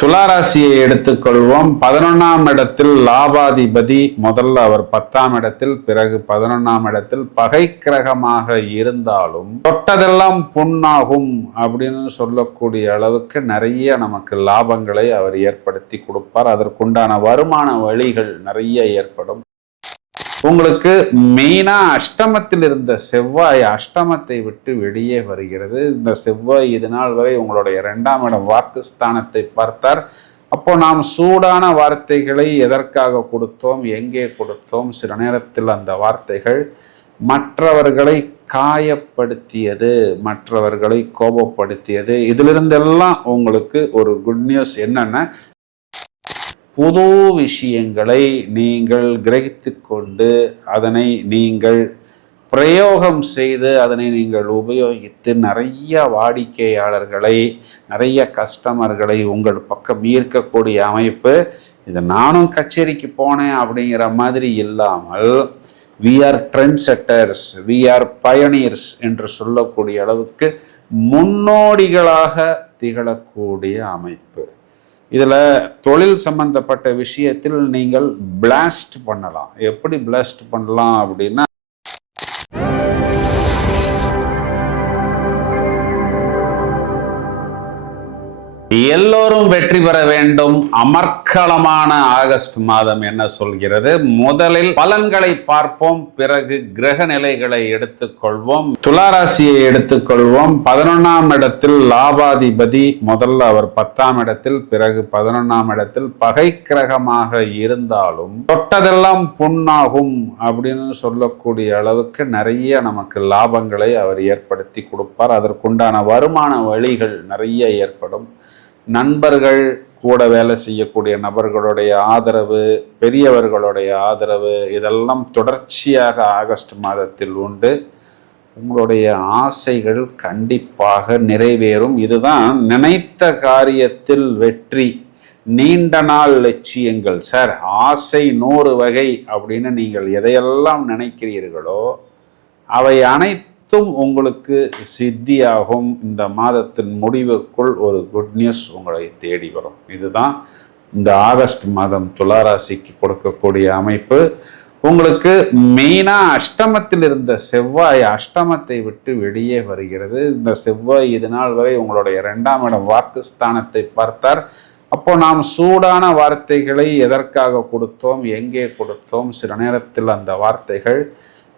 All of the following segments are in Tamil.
துளாராசியை எடுத்துக்கொள்வோம். 11ஆம் இடத்தில் லாபாதிபதி. முதல்ல அவர் 10ஆம் இடத்தில், பிறகு 11ஆம் இடத்தில் பகை கிரகமாக இருந்தாலும் தொட்டதெல்லாம் புண்ணாகும் அப்படின்னு சொல்லக்கூடிய அளவுக்கு நிறைய நமக்கு லாபங்களை அவர் ஏற்படுத்தி கொடுப்பார். அதற்குண்டான வருமான வழிகள் நிறைய ஏற்படும். உங்களுக்கு மெயினா அஷ்டமத்தில் இருந்த செவ்வாய் அஷ்டமத்தை விட்டு வெளியே வருகிறது. இந்த செவ்வாய் இது நாள் வரை உங்களுடைய 2ஆம் இடம் வாக்குஸ்தானத்தை பார்த்தார். அப்போ நாம் சூடான வார்த்தைகளை எதற்காக கொடுத்தோம், எங்கே கொடுத்தோம்? சில நேரத்தில் அந்த வார்த்தைகள் மற்றவர்களை காயப்படுத்தியது, மற்றவர்களை கோபப்படுத்தியது. இதிலிருந்தெல்லாம் உங்களுக்கு ஒரு குட் நியூஸ் என்னன்னா, புது விஷயங்களை நீங்கள் கிரகித்து கொண்டு அதனை நீங்கள் பிரயோகம் செய்து அதனை நீங்கள் உபயோகித்து நிறைய வாடிக்கையாளர்களை, நிறைய கஸ்டமர்களை உங்கள் பக்கம் ஈர்க்கக்கூடிய அமைப்பு. இது நானும் கச்சேரிக்கு போனேன் அப்படிங்கிற மாதிரி இல்லாமல் we are trend setters, we are pioneers என்று சொல்லக்கூடிய அளவுக்கு முன்னோடிகளாக திகழக்கூடிய அமைப்பு. இதில் தொழில் சம்பந்தப்பட்ட விஷயத்தில் நீங்கள் பிளாஸ்ட் பண்ணலாம். எப்படி பிளாஸ்ட் பண்ணலாம் அப்படின்னா, எல்லோரும் வெற்றி பெற வேண்டும். அமர்க்களமான ஆகஸ்ட் மாதம் என்ன சொல்கிறது? முதலில் பலன்களை பார்ப்போம், பிறகு கிரக நிலைகளை எடுத்துக்கொள்வோம். துளாராசியை எடுத்துக்கொள்வோம். 11ஆம் இடத்தில் லாபாதிபதி. முதல்ல அவர் 10ஆம் இடத்தில், பிறகு 11ஆம் இடத்தில் பகை கிரகமாக இருந்தாலும் தொட்டதெல்லாம் புண்ணாகும் அப்படின்னு சொல்லக்கூடிய அளவுக்கு நிறைய நமக்கு லாபங்களை அவர் ஏற்படுத்தி கொடுப்பார். அதற்குண்டான வருமான வழிகள் நிறைய ஏற்படும். நண்பர்கள், கூட வேலை செய்யக்கூடிய நபர்களுடைய ஆதரவு, பெரியவர்களுடைய ஆதரவு, இதெல்லாம் தொடர்ச்சியாக ஆகஸ்ட் மாதத்தில் உண்டு. உங்களுடைய ஆசைகள் கண்டிப்பாக நிறைவேறும். இதுதான் நினைத்த காரியத்தில் வெற்றி, நீண்ட நாள் லட்சியங்கள். சார், ஆசை 100 வகை அப்படின்னு நீங்கள் எதையெல்லாம் நினைக்கிறீர்களோ அவை அனைத்தும் உங்களுக்கு சித்தியாகும். இந்த மாதத்தின் முடிவுக்குள் ஒரு குட் நியூஸ் உங்களை தேடி வரும். இதுதான் இந்த ஆகஸ்ட் மாதம் துளாராசிக்கு கொடுக்கக்கூடிய அமைப்பு. உங்களுக்கு மெயினா அஷ்டமத்தில் இருந்த செவ்வாய் அஷ்டமத்தை விட்டு வெளியே வருகிறது. இந்த செவ்வாய் இது நாள் வரை உங்களுடைய 2ஆம் இடம் வாக்குஸ்தானத்தை பார்த்தார். அப்போ நாம் சூடான வார்த்தைகளை எதற்காக கொடுத்தோம், எங்கே கொடுத்தோம்? சில நேரத்தில் அந்த வார்த்தைகள்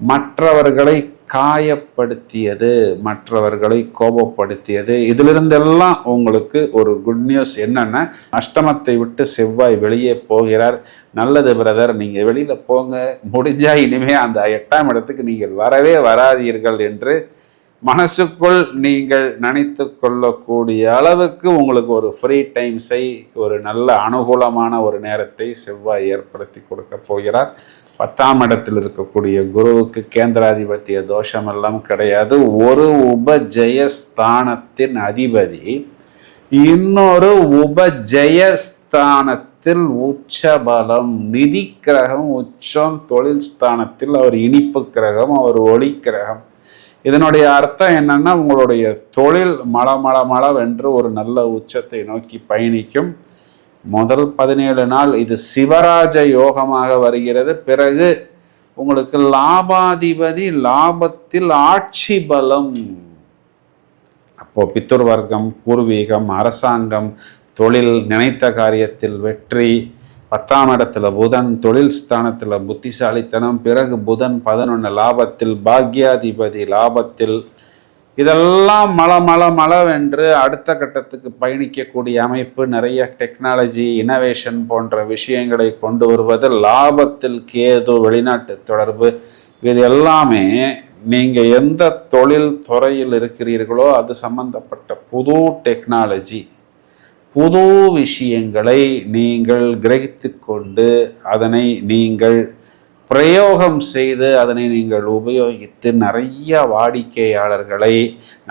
மற்றவர்களை காயப்படுத்தியது, மற்றவர்களை கோபப்படுத்தியது. இதிலிருந்தெல்லாம் உங்களுக்கு ஒரு குட் நியூஸ் என்னன்னா, அஷ்டமத்தை விட்டு செவ்வாய் வெளியே போகிறார். நல்லது பிரதர், நீங்க வெளியில போங்க, முடிஞ்சா இனிமே அந்த 8ஆம் இடத்துக்கு நீங்கள் வரவே வராதீர்கள் என்று மனசுக்குள் நீங்கள் நினைத்து கொள்ளக்கூடிய அளவுக்கு உங்களுக்கு ஒரு ஃப்ரீ டைம்ஸை, ஒரு நல்ல அனுகூலமான ஒரு நேரத்தை செவ்வாய் ஏற்படுத்தி கொடுக்க போகிறார். 10ஆம் இடத்தில் இருக்கக்கூடிய குருவுக்கு கேந்திராதிபத்திய தோஷம் எல்லாம் கிடையாது. ஒரு உபஜயஸ்தானத்தின் அதிபதி இன்னொரு உபஜயஸ்தானத்தில் உச்சபலம், நிதி கிரகம் உச்சம், தொழில் ஸ்தானத்தில் அவர் இனிப்பு கிரகம், அவர் ஒளி கிரகம். இதனுடைய அர்த்தம் என்னன்னா, உங்களுடைய தொழில் மளமளமளவென்று ஒரு நல்ல உச்சத்தை நோக்கி பயணிக்கும். முதல் 17 நாள் இது சிவராஜ யோகமாக வருகிறது. பிறகு உங்களுக்கு லாபாதிபதி லாபத்தில் ஆட்சி பலம். அப்போ பித்துர் வர்க்கம், பூர்வீகம், அரசாங்கம், தொழில், நினைத்த காரியத்தில் வெற்றி. 10ஆம் இடத்துல புதன், தொழில் ஸ்தானத்துல புத்திசாலித்தனம். பிறகு புதன் 11 லாபத்தில், பாக்யாதிபதி லாபத்தில். இதெல்லாம் மளவென்று அடுத்த கட்டத்துக்கு பயணிக்கக்கூடிய அமைப்பு. நிறைய டெக்னாலஜி, இனோவேஷன் போன்ற விஷயங்களை கொண்டு வருவது. லாபத்தில் கேது, வெளிநாட்டு தொடர்பு. இது எல்லாமே நீங்க எந்த தொழில் துறையில் இருக்கிறீர்களோ அது சம்பந்தப்பட்ட புது டெக்னாலஜி, புது விஷயங்களை நீங்கள் கிரகித்து கொண்டு அதனை நீங்கள் பிரயோகம் செய்து அதனை நீங்கள் உபயோகித்து நிறைய வாடிக்கையாளர்களை,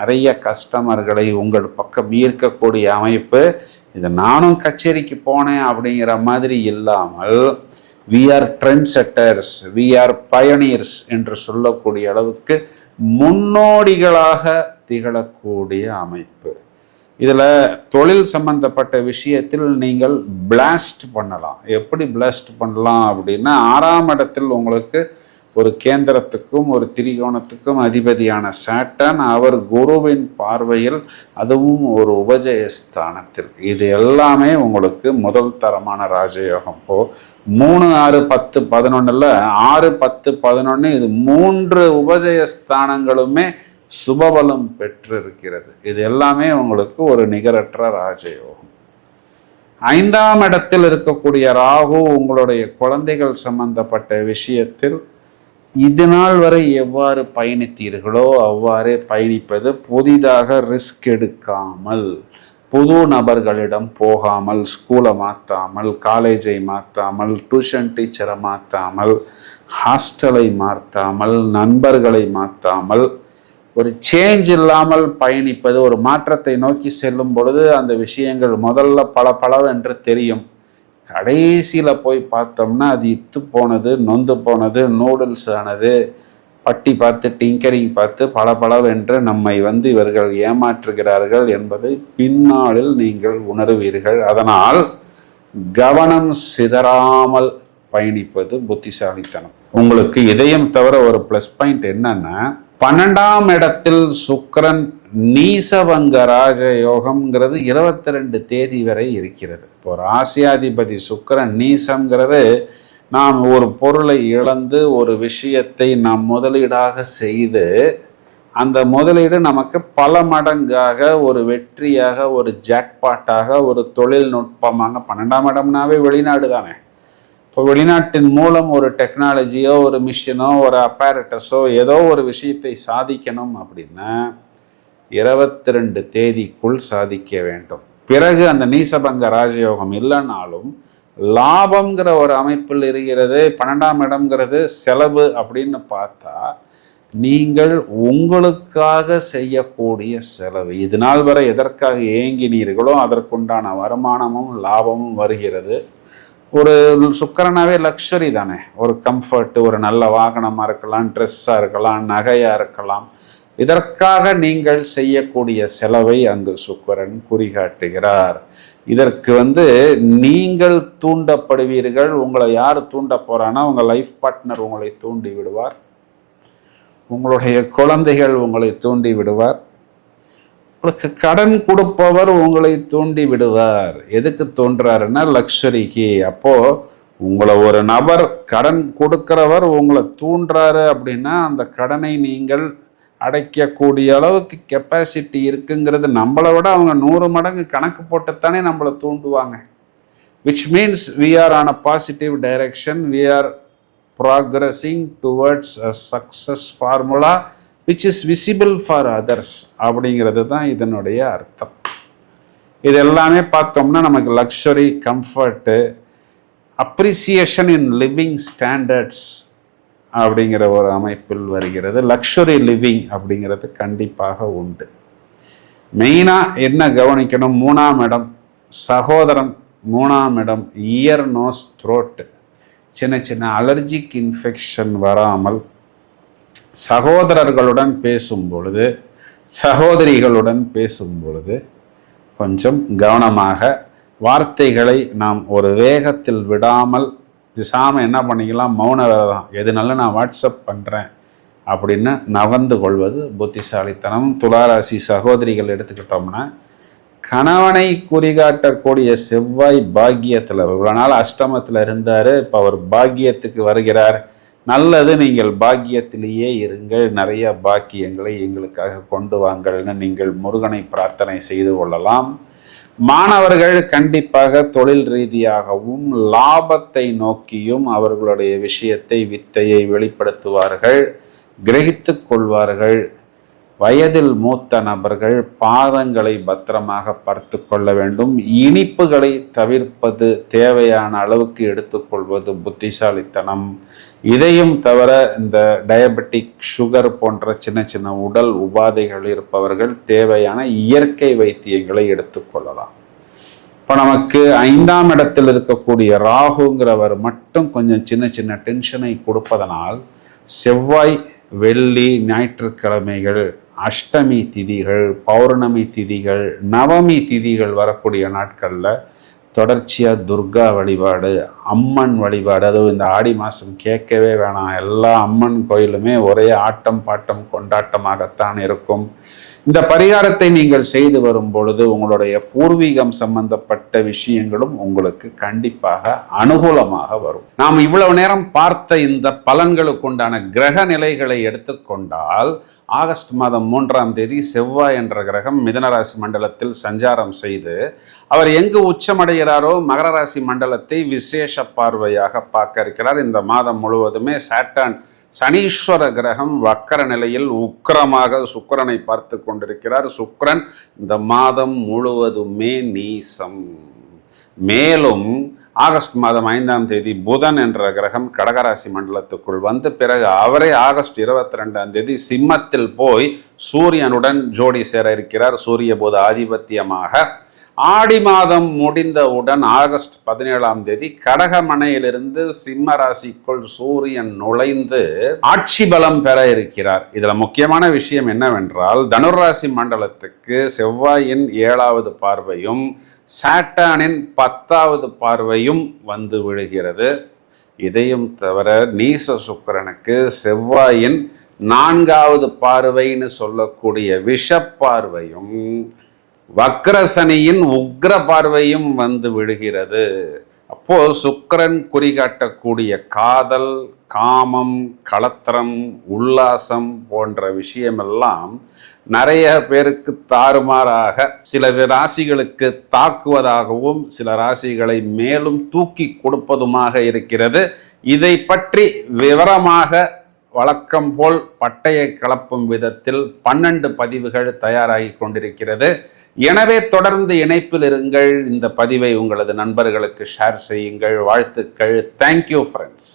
நிறைய கஸ்டமர்களை உங்கள் பக்கம் ஈர்க்கக்கூடிய அமைப்பு. இது நானும் கச்சேரிக்கு போனேன் அப்படிங்கிற மாதிரி இல்லாமல் we are trend setters, we are pioneers என்று சொல்லக்கூடிய அளவுக்கு முன்னோடிகளாக திகழக்கூடிய அமைப்பு. இதுல தொழில் சம்பந்தப்பட்ட விஷயத்தில் நீங்கள் பிளாஸ்ட் பண்ணலாம். எப்படி பிளாஸ்ட் பண்ணலாம் அப்படின்னா, 6ஆம் இடத்தில் உங்களுக்கு ஒரு கேந்திரத்துக்கும் ஒரு திரிகோணத்துக்கும் அதிபதியான சாட்டர்ன், அவர் குருவின் பார்வையில், அதுவும் ஒரு உபஜயஸ்தானத்தில். இது எல்லாமே உங்களுக்கு முதல் தரமான ராஜயோகம். இப்போ 3, 6, 10, 11ல் 6, 10, 11 இது 3 உபஜயஸ்தானங்களுமே சுபபலம் பெற்று இருக்கிறது. இது எல்லாமே உங்களுக்கு ஒரு நிகரற்ற ராஜயோகம். 5ஆம் இடத்தில் இருக்கக்கூடிய ராகு உங்களுடைய குழந்தைகள் சம்பந்தப்பட்ட விஷயத்தில் இது நாள் வரை எவ்வாறு பயணித்தீர்களோ அவ்வாறே பயணிப்பது. புதிதாக ரிஸ்க் எடுக்காமல், புது நபர்களிடம் போகாமல், ஸ்கூலை மாற்றாமல், காலேஜை மாற்றாமல், டியூஷன் டீச்சரை மாற்றாமல், ஹாஸ்டலை மாற்றாமல், நண்பர்களை மாற்றாமல், ஒரு சேஞ்ச் இல்லாமல் பயணிப்பது. ஒரு மாற்றத்தை நோக்கி செல்லும் பொழுது அந்த விஷயங்கள் முதல்ல பளபளவென்று தெரியும். கடைசியில் போய் பார்த்தோம்னா அது இத்து போனது, நொந்து போனது, நூடுல்ஸ் ஆனது, பட்டி பார்த்து டிங்கரிங் பார்த்து பளபளவென்று நம்மை இவர்கள் ஏமாற்றுகிறார்கள் என்பதை பின்னாளில் நீங்கள் உணர்வீர்கள். அதனால் கவனம் சிதறாமல் பயணிப்பது புத்திசாலித்தனம். உங்களுக்கு இதயம் தவிர ஒரு ப்ளஸ் பாயிண்ட் என்னன்னா, 12ஆம் இடத்தில் சுக்கிரன் நீசபங்க ராஜயோகம்ங்கிறது 22 தேதி வரை இருக்கிறது. இப்போ ராசியாதிபதி சுக்கிரன் நீசம்ங்கிறது, நாம் ஒரு பொருளை இழந்து ஒரு விஷயத்தை நாம் முதலீடாக செய்து அந்த முதலீடு நமக்கு பல மடங்காக ஒரு வெற்றியாக, ஒரு ஜாக்பாட்டாக, ஒரு தொழில்நுட்பமாக. 12ஆம் இடம்னாவே வெளிநாடு தானே. இப்போ வெளிநாட்டின் மூலம் ஒரு டெக்னாலஜியோ, ஒரு மிஷினோ, ஒரு அப்பாரட்டஸோ, ஏதோ ஒரு விஷயத்தை சாதிக்கணும் அப்படின்னா 22 தேதிக்குள் சாதிக்க வேண்டும். பிறகு அந்த நீசபங்க ராஜயோகம் இல்லைனாலும் லாபம்ங்கிற ஒரு அமைப்பில் இருக்கிறது. 12ஆம் இடம்ங்கிறது செலவு அப்படின்னு பார்த்தா, நீங்கள் உங்களுக்காக செய்யக்கூடிய செலவு, இது நாள் வரை எதற்காக ஏங்கினீர்களோ அதற்குண்டான வருமானமும் லாபமும் வருகிறது. ஒரு சுக்கிரனாவே லக்ஸரி தானே. ஒரு கம்ஃபர்ட், ஒரு நல்ல வாகனமாக இருக்கலாம், ட்ரெஸ்ஸாக இருக்கலாம், நகையாக இருக்கலாம். இதற்காக நீங்கள் செய்யக்கூடிய செலவை அங்கு சுக்கிரன் குறிகாட்டுகிறார். இதற்கு நீங்கள் தூண்டப்படுவீர்கள். உங்களை யார் தூண்ட போறானா, உங்கள் லைஃப் பார்ட்னர் உங்களை தூண்டி விடுவார். உங்களுடைய குழந்தைகள் உங்களை தூண்டி விடுவார். உங்களுக்கு கடன் கொடுப்பவர் உங்களை தூண்டி விடுவார். எதுக்கு தோன்றாருன்னா லக்ஸரிக்கு. அப்போ உங்களை ஒரு நபர் கடன் கொடுக்கிறவர் உங்களை தூண்டுறாரு அப்படின்னா அந்த கடனை நீங்கள் அடைக்கக்கூடிய அளவுக்கு கெப்பாசிட்டி இருக்குங்கிறது. நம்மளை விட அவங்க 100 மடங்கு கணக்கு போட்டுத்தானே நம்மளை தூண்டுவாங்க. which means we are on a positive direction, we are progressing towards a success formula which is visible for others அப்படிங்கிறது தான் இதனுடைய அர்த்தம். இது எல்லாமே பார்த்தோம்னா நமக்கு luxury, comfort, appreciation in living standards அப்படிங்கிற ஒரு அமைப்பில் வருகிறது. லக்ஸரி லிவிங் அப்படிங்கிறது கண்டிப்பாக உண்டு. மெயினாக என்ன கவனிக்கணும், 3ஆம் இடம் சகோதரன், 3ஆம் இடம் இயர், நோஸ், த்ரோட்டு, சின்ன சின்ன அலர்ஜிக் இன்ஃபெக்ஷன் வராமல் சகோதரர்களுடன் பேசும் பொழுது, சகோதரிகளுடன் பேசும் பொழுது கொஞ்சம் கவனமாக வார்த்தைகளை நாம் ஒரு வேகத்தில் விடாமல் திசாம என்ன பண்ணிக்கலாம், மௌன விரதம், எதுனாலும் நான் வாட்ஸ்அப் பண்ணுறேன் அப்படின்னு நகர்ந்து கொள்வது புத்திசாலித்தனம். துளாராசி சகோதரிகள் எடுத்துக்கிட்டோம்னா, கணவனை குறிகாட்டக்கூடிய செவ்வாய் பாக்கியத்தில், இவ்வளோ நாள் அஷ்டமத்தில் இருந்தார், இப்போ அவர் பாக்கியத்துக்கு வருகிறார். நல்லது, நீங்கள் பாக்கியத்திலேயே இருங்கள், நிறைய பாக்கியங்களை எங்களுக்காக கொண்டு வாங்கள்னு நீங்கள் முருகனை பிரார்த்தனை செய்து கொள்ளலாம். மாணவர்கள் கண்டிப்பாக தொழில் ரீதியாகவும் லாபத்தை நோக்கியும் அவர்களுடைய விஷயத்தை, வித்தையை வெளிப்படுத்துவார்கள், கிரகித்து கொள்வார்கள். வயதில் மூத்த நபர்கள் பாதங்களை பத்திரமாக பார்த்து கொள்ள வேண்டும். இனிப்புகளை தவிர்ப்பது, தேவையான அளவுக்கு எடுத்துக்கொள்வது புத்திசாலித்தனம். இதையும் தவிர இந்த டயபெட்டிக், சுகர் போன்ற சின்ன சின்ன உடல் உபாதைகள் இருப்பவர்கள் தேவையான இயற்கை வைத்தியங்களை எடுத்துக்கொள்ளலாம். இப்போ நமக்கு 5ஆம் இடத்தில் இருக்கக்கூடிய ராகுங்கிறவர் மட்டும் கொஞ்சம் சின்ன சின்ன டென்ஷனை கொடுப்பதனால் செவ்வாய், வெள்ளி, ஞாயிற்றுக்கிழமைகள் அஷ்டமி திதிகள், பௌர்ணமி திதிகள், நவமி திதிகள் வரக்கூடிய நாட்களில் தொடர்ச்சியாக துர்கா வழிபாடு, அம்மன் வழிபாடு, அதுவும் இந்த ஆடி மாதம் கேட்கவே வேணாம். எல்லா அம்மன் கோயிலுமே ஒரே ஆட்டம் பாட்டம் கொண்டாட்டமாகத்தான் இருக்கும். இந்த பரிகாரத்தை நீங்கள் செய்து வரும் பொழுது உங்களுடைய பூர்வீகம் சம்பந்தப்பட்ட விஷயங்களும் உங்களுக்கு கண்டிப்பாக அனுகூலமாக வரும். நாம் இவ்வளவு நேரம் பார்த்த இந்த பலன்களுக்கு உண்டான கிரக நிலைகளை எடுத்துக்கொண்டால், ஆகஸ்ட் மாதம் 3ஆம் தேதி செவ்வாய் என்ற கிரகம் மிதுன ராசி மண்டலத்தில் சஞ்சாரம் செய்து அவர் எங்கு உச்சமடைகிறாரோ மகர ராசி மண்டலத்தை விசேஷ பார்வையாக பார்க்க இருக்கிறார். இந்த மாதம் முழுவதுமே சாட்டர்ன் சனீஸ்வர கிரகம் வக்கர நிலையில் உக்கிரமாக சுக்கிரனை பார்த்து கொண்டிருக்கிறார். சுக்கிரன் இந்த மாதம் முழுவதுமே நீசம். மேலும் ஆகஸ்ட் மாதம் 5ஆம் தேதி புதன் என்ற கிரகம் கடகராசி மண்டலத்துக்குள் வந்து பிறகு அவரே ஆகஸ்ட் 22ஆம் தேதி சிம்மத்தில் போய் சூரியனுடன் ஜோடி சேர இருக்கிறார். சூரிய புத ஆதிபத்தியமாக ஆடி மாதம் முடிந்தவுடன் ஆகஸ்ட் 17ஆம் தேதி கடகமனையிலிருந்து சிம்ம ராசிக்குள் சூரியன் நுழைந்து ஆட்சி பலம் பெற இருக்கிறார். இதுல முக்கியமான விஷயம் என்னவென்றால், தனுராசி மண்டலத்துக்கு செவ்வாயின் 7வது பார்வையும் சாட்டர்னின் 10வது பார்வையும் வந்து விழுகிறது. இதையும் தவிர நீச சுக்கிரனுக்கு செவ்வாயின் 4வது பார்வைன்னு சொல்லக்கூடிய விஷ பார்வையும் வக்ரசனியின் உக்ர பார்வையும் வந்து விழுகிறது. அப்போ சுக்கிரன் குறிகாட்டக்கூடிய காதல், காமம், களத்திரம், உல்லாசம் போன்ற விஷயமெல்லாம் நிறைய பேருக்கு தாறுமாறாக சில ராசிகளுக்கு தாக்குவதாகவும் சில ராசிகளை மேலும் தூக்கி கொடுப்பதுமாக இருக்கிறது. இதை பற்றி விவரமாக வழக்கம் போல் பட்டையை கலப்பும் விதத்தில் 12 பதிவுகள் தயாராகி கொண்டிருக்கிறது. எனவே தொடர்ந்து இணைப்பில் இருங்கள். இந்த பதிவை உங்களது நண்பர்களுக்கு ஷேர் செய்யுங்கள். வாழ்த்துக்கள். Thank you friends.